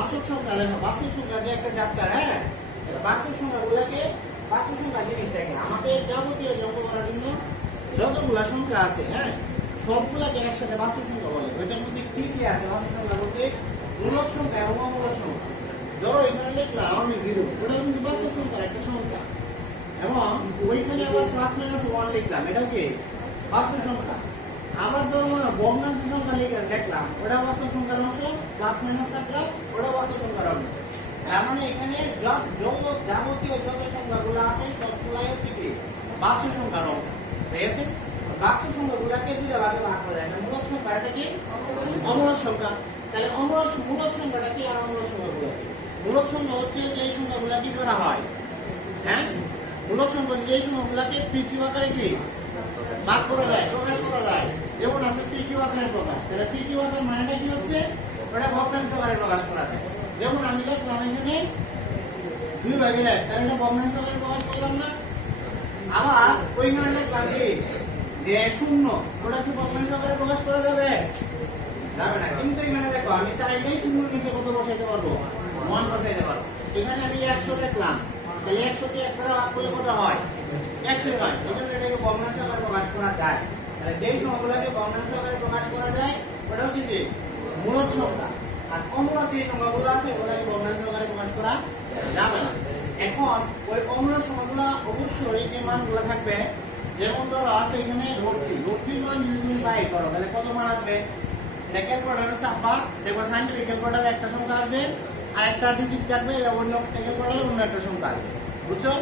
বাস্তব সংখ্যা লেখো, বাস্তব সংখ্যা যে একটা চ্যাপ্টার, হ্যাঁ বাস্তব সংখ্যাগুলোকে, বাস্তব সংখ্যা জিনিসটাকে আমাদের যাবতীয় অঙ্ক করার জন্য যতগুলা সংখ্যা আছে, হ্যাঁ সবগুলাকে একসাথে বাস্তব সংখ্যা বলে। ওইটার মধ্যে কি কি আছে বাস্তব সংখ্যা বলতে? মূলক সংখ্যা এবং অমূলক সংখ্যা। ধরো এখানে লিখলাম আমি 0, ওটা কিন্তু বাস্তব সংখ্যার একটা সংখ্যা, এবং ওইখানে আবার প্লাস মাইনাস 1 লিখলাম, এটাও কি বাস্তব সংখ্যা। আবার ধরো ভগ্নাংশ সংখ্যা লিখলাম, ওটা বাস্তব সংখ্যার অংশ, প্লাস মাইনাস থাকলাম, ওটা বাস্তব সংখ্যার অংশ। তার মানে এখানে যাবতীয় যত সংখ্যাগুলো আছে সবগুলাই হচ্ছে কি বাস্তব সংখ্যার অংশ, ঠিক আছে? বাস্তব সংখ্যাগুলোকে দুইটা ভাগে ভাগ করা যায়, একটা মূলক সংখ্যা, এটা কি অমূলক সংখ্যা। তাহলে মূলক সংখ্যাটা কি আর অমূলক সংখ্যাগুলো কি? মূলক সংখ্যা হচ্ছে যে সংখ্যাগুলো কি করা হয়, হ্যাঁ মূলক সংখ্যা যে সংখ্যাগুলোকে পিকিউ আকারে কি ভাগ করা যায়, প্রকাশ করা যায়, যেমন আছে পিকিউ আকারে প্রকাশ। তাহলে পিকিউ আকার মানেটা কি হচ্ছে? ওটা ভগ্নাংশ আকারে প্রকাশ করা যায়। যেমন আমি লিখলাম এখানে 2/1, তাহলে এটা ভগ্নাংশ আকারে প্রকাশ করলাম না? আবার ওইখানে লিখলাম কি যে 0, ওটা কি ভগ্নাংশ আকারে প্রকাশ করা যাবে? যাবে না। কিন্তু এখানে দেখো আমি চাইলেই 0 নিচে কত বসাইতে পারবো? 1 বসাইতে পারবো। এখানে আমি 100 লিখলাম, তাহলে 100 কে 1 দ্বারা ভাগ করলে কত হয়? 100 হয়। এজন্য এটাকে ভগ্নাংশ আকারে প্রকাশ করা যায়। তাহলে যেই সংখ্যাগুলোকে ভগ্নাংশ আকারে প্রকাশ করা যায় ওটা হচ্ছে কি মূলক সংখ্যা। আর অমূলক যে সংখ্যাগুলো আছে ওটাকে ভগ্নাংশ আকারে প্রকাশ করা যাবে না। এখন ওই অমূলক সংখ্যাগুলো অবশ্যই যে মানগুলো থাকবে, যেমন ধরো আছে এখানে রুটির মান যদি তুমি বাই করো তাহলে কত মান আসবে? এটা ক্যালকুলেটরে চাপবা, দেখবা সাইন্টিফিক ক্যালকুলেটরে একটা সংখ্যা আসবে, আর একটা ডিজিট থাকবে, অন্য ক্যালকুলেটরে অন্য একটা সংখ্যা আসবে, বুঝছো?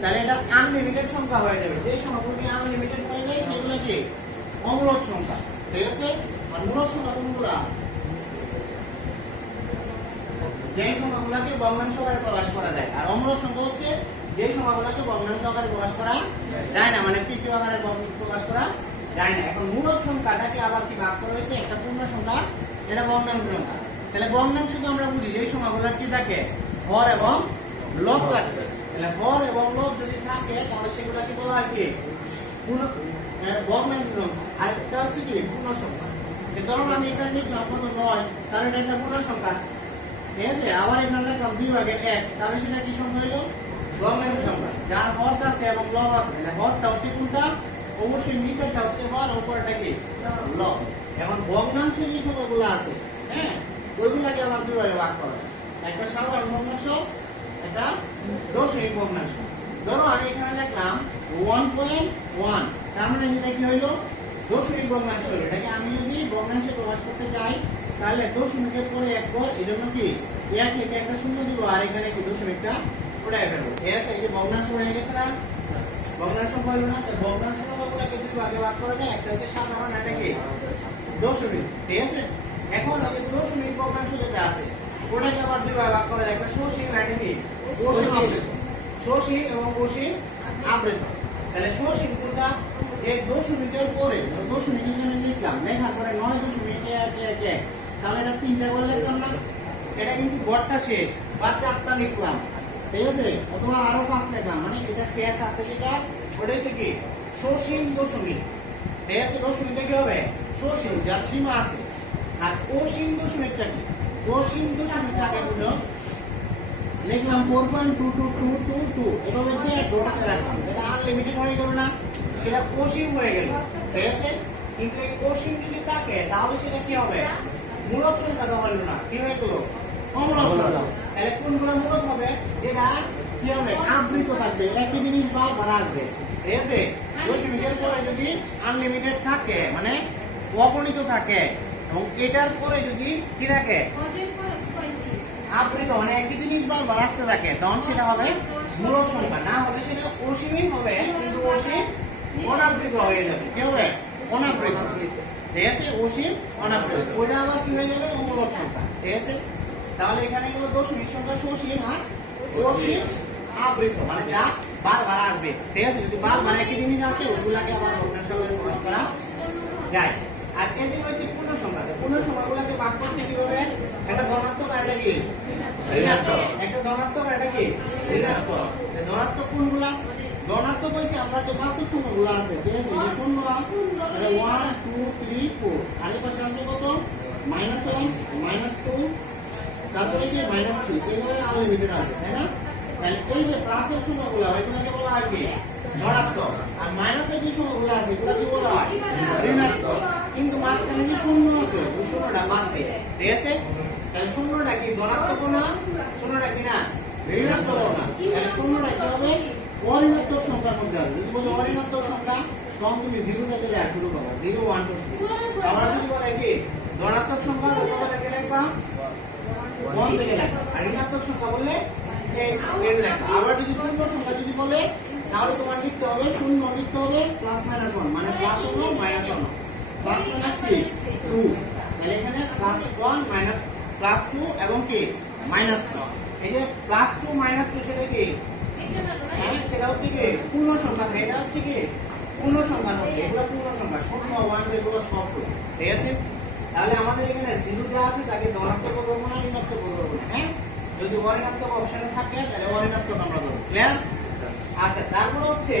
তাহলে এটা আনলিমিটেড সংখ্যা হয়ে যাবে। যে সংখ্যাগুলো আনলিমিটেড হয়ে যায় সেগুলো কি অমূলক সংখ্যা, ঠিক আছে? আর মূলক সংখ্যা কোনগুলো? যে সংখ্যাগুলোকে ভগ্নাংশ আকারে প্রকাশ করা যায়। আর অমূলক সংখ্যা হচ্ছে যে সংখ্যাগুলোকে ভগ্নাংশ আকারে প্রকাশ করা যায় না, মানে পিকিউ আকারে প্রকাশ করা যায় না। এখন মূলক সংখ্যাটাকে আবার কি ভাগ করা হয়েছে? একটা পূর্ণ সংখ্যা, এটা ভগ্নাংশ সংখ্যা। তাহলে ভগ্নাংশকে আমরা বুঝি যে সংখ্যাগুলো কি থাকে, হর এবং লব থাকে। তাহলে হর এবং লব যদি থাকে তাহলে সেগুলো কি বলা হয় কি ভগ্নাংশ সংখ্যা। আর এটা হচ্ছে কি পূর্ণ সংখ্যা। ধরুন আমি এখানে লিখলাম কত 9, তাহলে এটা একটা পূর্ণ সংখ্যা, ঠিক আছে? আবার এখানে লিখলাম 2/1, তাহলে সেটা কি সংখ্যা হলো? ভগ্নাংশ সংখ্যা, যার হর আছে এবং লব আছে। তাহলে হরটা হচ্ছে কোনটা? অবশ্যই নিচেরটা হচ্ছে হর, উপরেরটা কি লব। এখন ভগ্নাংশ যে সংখ্যাগুলো আছে, হ্যাঁ ওইগুলাকে আবার দুই ভাগে ভাগ করা যায়, একটা সাধারণ ভগ্নাংশ, একটা দশমিক ভগ্নাংশ। ধরো আমি এখানে লিখলাম 1.1, তার মানে এটা কি হইলো? দশমিক ভগ্নাংশ হলো। এটাকে আমি যদি ভগ্নাংশে প্রকাশ করতে চাই তাহলে দশমিকের পরে এক ঘর, এজন্য কি এক থেকে একটা শূন্য দিব, আর এখানে কি দশমিকটা উঠাই ফেলবো, ঠিক আছে? এই যে ভগ্নাংশ হয়ে গেছে না? ভগ্নাংশ হলো না? তো ভগ্নাংশ সংখ্যাগুলোকে দুই ভাগে ভাগ করা যায়, একটা হচ্ছে সাধারণ, একটা কি দশমিক, ঠিক আছে? এখন এই দশমিক ভগ্নাংশ যেটা আছে ওটাকে আবার দুই ভাগে ভাগ করা যায়, একটা সসীম, একটা কি অসীম আবৃত। সসীম এবং অসীম আবৃত। তাহলে সসীম কোনটা? যে দশমিকের পরে, দশমিক এখানে লিখলাম, লেখার পরে 9.111, তাহলে এটা 3টা করে লিখলাম না? এটা কিন্তু গড়টা শেষ, বা 4টা লিখলাম, ঠিক আছে? অথবা আরো 5 লিখলাম, মানে এটা শেষ আছে যেটা ওটা হচ্ছে কি সসীম দশমিক, ঠিক আছে? দশমিকটা কি হবে? সসীম, যার সীমা আছে। আর অসীম দশমিকটা কি? অসীম দশমিকটাকে বুঝো, লিখলাম 4.22222, এভাবে দিয়ে ডটে রাখলাম, এটা আনলিমিটেড হয়ে গেল না? সেটা অসীম হয়ে গেল, ঠিক আছে? কিন্তু এই অসীম যদি থাকে তাহলে সেটা কি হবে? মূলক সংখ্যা হলো না, কি হয়ে গেল? অমূলক সংখ্যা। তাহলে কোনগুলো মূলক হবে? যেটা কি হবে? আবৃত থাকবে, একই জিনিস বারবার আসবে, ঠিক আছে? দশমিকের পরে যদি আনলিমিটেড থাকে, মানে অগণিত থাকে, এবং এটার পরে যদি কি থাকে আবৃত, মানে একই জিনিস বারবার আসতে থাকে, তখন সেটা হবে মূলক সংখ্যা। না হলে সেটা অসীমই হবে, কিন্তু অসীম অনাবৃত হয়ে যাবে, কি হবে? অনাবৃত, ঠিক আছে? অসীম অনাবৃত, ওইটা আবার কি হয়ে যাবে? অমূলক সংখ্যা, ঠিক আছে? তাহলে এখানে গেল দশমিক সংখ্যা সসীম আর অসীম আবৃত, মানে যা বারবার আসবে, ঠিক আছে? যদি বারবার একই জিনিস আসে ওগুলাকে আবার ভগ্নাংশ আকারে প্রকাশ করা যায়। আর এটি হচ্ছে পূর্ণ সংখ্যা। পূর্ণ সংখ্যাগুলোকে ভাগ করছে কিভাবে? একটা ধনাত্মক আর একটা কি ঋণাত্মক, একটা ধনাত্মক আর একটা কি ঋণাত্মক। ধনাত্মক কোনগুলা? ধনাত্মক হচ্ছে আমরা যে বাস্তব সংখ্যাগুলো আছে, ঠিক আছে? এই শূন্যরা 1 2 3 4, আর এই পাশে আসবে কত? -1 -2 তারপরে কি -3 এগুলো আনলিমিটেড আছে তাই না? তাহলে এই যে প্লাসের সংখ্যাগুলো এগুলোকে বলা হয় কি ধনাত্মক, আর মাইনাসের যে সংখ্যাগুলো আছে এগুলোকে বলা হয় ঋণাত্মক। কিন্তু মাঝখানে যে শূন্য আছে ওই শূন্যটা বাদ দে, ঠিক আছে? তাহলে শূন্যটা কি ধনাত্মক না, শূন্যটা কি না ঋণাত্মক না, তাহলে শূন্যটা কি হবে অঋণাত্মক সংখ্যার মধ্যে আসবে। যদি বলি অঋণাত্মক সংখ্যা তখন তুমি 0 থেকে লেখা শুরু করবে, 0 1 2 3। আমরা যদি বলে কি ধনাত্মক সংখ্যা কত থেকে লিখবা 1 থেকে লিখবা, আর ঋণাত্মক সংখ্যা বললে 10 লিখবা। আবার যদি পূর্ণ সংখ্যা যদি বলে তাহলে তোমার লিখতে হবে 0 লিখতে হবে +-1 মানে +1 -1 প্লাস কি 2, তাহলে এখানে +1 +2 এবং কি -2। এই যে +2 -2 সেটা কি হ্যাঁ সেটা হচ্ছে কি পূর্ণ সংখ্যা, এটা হচ্ছে কি পূর্ণ সংখ্যার মধ্যে, এগুলো পূর্ণ সংখ্যা 0 1 এগুলো সব পূর্ণ, ঠিক আছে? তাহলে আমাদের এখানে 0 যা আছে তাকে ধনাত্মক করব না ঋণাত্মক করব না, হ্যাঁ? যদি অঋণাত্মক অপশনে থাকে তাহলে অঋণাত্মক আমরা করব, ক্লিয়ার? আচ্ছা, তারপর হচ্ছে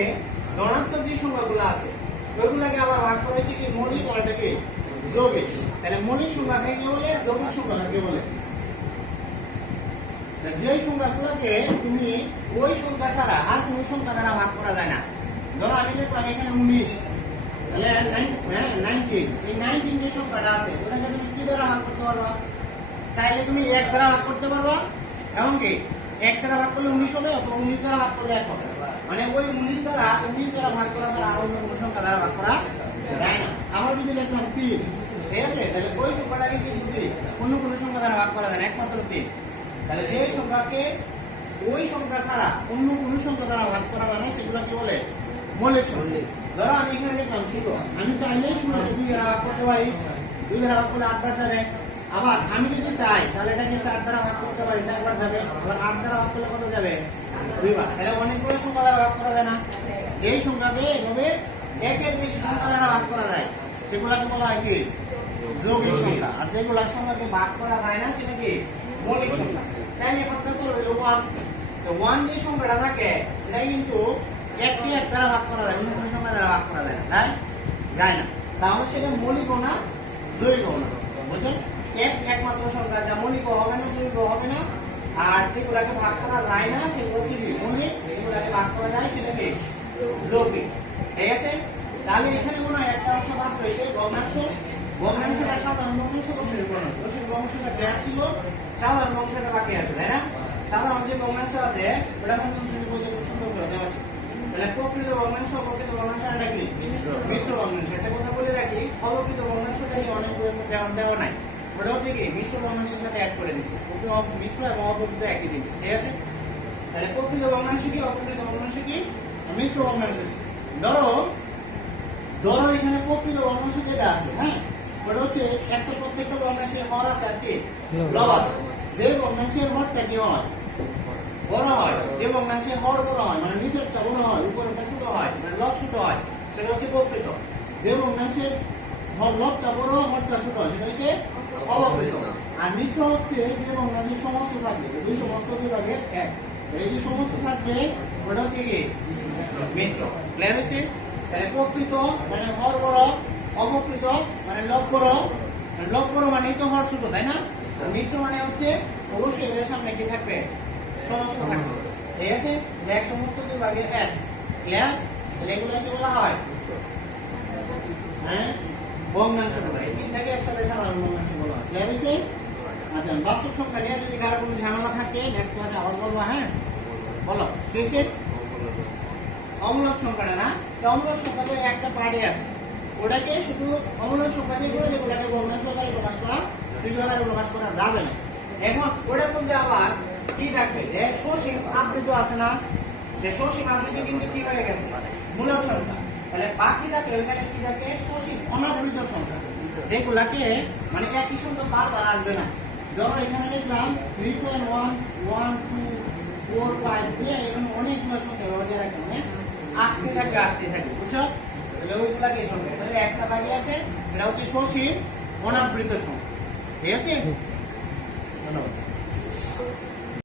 ধনাত্মক যে সংখ্যাগুলো আছে ওইগুলোকে আবার ভাগ করেছে কি মৌলিক আর এটা কি যৌগিক। তাহলে মৌলিক সংখ্যা কাকে বলে, যৌগিক সংখ্যা কাকে বলে? যে সংখ্যাগুলোকে তুমি ওই সংখ্যা ছাড়া আর কোনো সংখ্যা দ্বারা ভাগ করা যায় না। ধরো আমি লিখলাম এখানে 19, তাহলে 19, এই 19 যে সংখ্যাটা আছে ওটাকে তুমি কি দ্বারা ভাগ করতে পারবা? চাইলে তুমি 1 দ্বারা ভাগ করতে পারবা, এবং কি 1 দ্বারা ভাগ করলে 19 হবে, অথবা 19 দ্বারা ভাগ করলে 1 হবে। মানে ওই 19 দ্বারা ভাগ করা ছাড়া আর অন্য কোনো সংখ্যা দ্বারা ভাগ করা যায় না। আমরা যদি লিখলাম 3, ঠিক আছে? তাহলে ওই সংখ্যাটাকে কিন্তু অন্য কোনো সংখ্যা দ্বারা ভাগ করা যায় না, একমাত্র 3। তাহলে যে সংখ্যাকে ওই সংখ্যা ছাড়া অন্য কোনো সংখ্যা দ্বারা ভাগ করা যায় না সেগুলোকে বলে মৌলিক সংখ্যা। ধরো আমি এখানে লিখলাম 16, আমি চাইলেই 16কে 2 দ্বারা ভাগ করতে পারি, 2 দ্বারা ভাগ করলে 8 বার যাবে। আবার আমি যদি চাই তাহলে এটাকে 4 দ্বারা ভাগ করতে পারি, 4 বার যাবে। আবার 8 দ্বারা ভাগ করলে কত যাবে? 2 বার। তাহলে অনেকগুলো সংখ্যা দ্বারা ভাগ করা যায় না। যেই সংখ্যাকে এভাবে একের বেশি সংখ্যা দ্বারা ভাগ করা যায় সেগুলোকে বলা হয় কি যৌগিক সংখ্যা, আর যেগুলো সংখ্যাকে ভাগ করা যায় না সেটা কি মৌলিক সংখ্যা। তাই এখন কত হলো 1, তো 1 যে সংখ্যাটা থাকে এটা কিন্তু 1 দ্বারা ভাগ করা যায়, অন্য কোনো সংখ্যা দ্বারা ভাগ করা যায় না, তাই যায় না। তাহলে সেটা মৌলিক না যৌগিক না, বুঝছেন? একমাত্র সংখ্যা যা মৌলিক হবে না যৌগিক হবে না, আর যেগুলোকে ভাগ করা যায় না সেগুলো হচ্ছে কি মৌলিক, যেগুলোকে ভাগ করা যায় সেটা কি যৌগিক, ঠিক আছে? তাহলে এখানে মনে হয় একটা অংশ বাদ রয়েছে ভগ্নাংশ। ভগ্নাংশটা সাধারণ ভগ্নাংশ, দশমিক ভগ্নাংশ। দশমিক ভগ্নাংশটা গ্যাপ ছিল, সাধারণ ভগ্নাংশটা বাকি আছে, তাই না? সাধারণ যে ভগ্নাংশ আছে ওটা ভগ্নাংশের বইতে খুব সুন্দর করে দেওয়া আছে। তাহলে প্রকৃত ভগ্নাংশ এটা কি মিশ্র ভগ্নাংশ। একটা কথা বলে রাখি, অপ্রকৃত ভগ্নাংশটা অনেক বইয়ের মধ্যে দেওয়া নাই, ওটা হচ্ছে কি মিশ্র ভগ্নাংশের সাথে অ্যাড করে দিচ্ছে। মিশ্র এবং অপ্রকৃত একই জিনিস, ঠিক আছে? তাহলে প্রকৃত ভগ্নাংশ কি, অপ্রকৃত ভগ্নাংশ কি, মিশ্র ভগ্নাংশ কি? ধরো এখানে প্রকৃত ভগ্নাংশ যেটা আছে, হ্যাঁ, ওটা হচ্ছে একটা প্রত্যেকটা ভগ্নাংশের হর আছে আর কি লব আছে। যে ভগ্নাংশের হরটা কি হয় বড় হয়, যে ভগ্নাংশের হর বড় হয় মানে নিচেরটা বড় হয় উপরেরটা ছোট হয়, মানে লব ছোট হয়, সেটা হচ্ছে প্রকৃত। যে ভগ্নাংশের লবটা বড় হরটা ছোট হয় সেটা হচ্ছে অপ্রকৃত। আর মিশ্র হচ্ছে যে ভগ্নাংশের সমস্ত থাকবে, দুই সমস্ত বিভাগের এক, এই যে সমস্ত থাকবে ওটা হচ্ছে কি মিশ্র, ক্লিয়ার হয়েছে? তাহলে প্রকৃত মানে হর বড়, অপ্রকৃত মানে লব বড়, লব বড় মানেই তো হর ছোট, তাই না? মিশ্র মানে হচ্ছে অবশ্যই এর সামনে কি থাকবে সমস্ত থাকবে, ঠিক আছে? যে এক সমস্ত বিভাগের এক, ক্লিয়ার? তাহলে এগুলোকে বলা হয় হ্যাঁ ভগ্নাংশ বলা হয়। এই তিনটাকে একসাথে সাধারণ ভগ্নাংশ বলা হয়, ক্লিয়ার হয়েছে? আচ্ছা, বাস্তব সংখ্যা নিয়ে যদি কারো কোনো ঝামেলা থাকে নেক্সট ক্লাসে আবার বলবো, হ্যাঁ? বলো ঠিক আছে? অমূলক সংখ্যাটা না, অমূলক সংখ্যাতে একটা পার্টে আছে, ওটাকে শুধু অমূলক সংখ্যা যেগুলোকে ভগ্নাংশ আকারে প্রকাশ করা, বিজোড় আকারে প্রকাশ করা যাবে না। এখন ওটার মধ্যে আবার কি থাকবে, যে সসীম আবৃত আছে না, যে সসীম আবৃত কিন্তু কি হয়ে গেছে মূলক সংখ্যা। তাহলে বাকি থাকে ওইখানে কি থাকে সসীম অনাবৃত সংখ্যা, যেগুলাকে মানে একই সংখ্যা বারবার আসবে না। ধরো এখানে লিখলাম 3.1 1 2 4 5 দিয়ে এরকম অনেকগুলো সংখ্যা ব্যবহার রাখছে, মানে আসতে থাকবে, বুঝছো? তাহলে ওইগুলাকে সংখ্যা, তাহলে একটা বাকি আছে, এটা হচ্ছে সসীম অনাবৃত সংখ্যা, ঠিক আছে? ধন্যবাদ।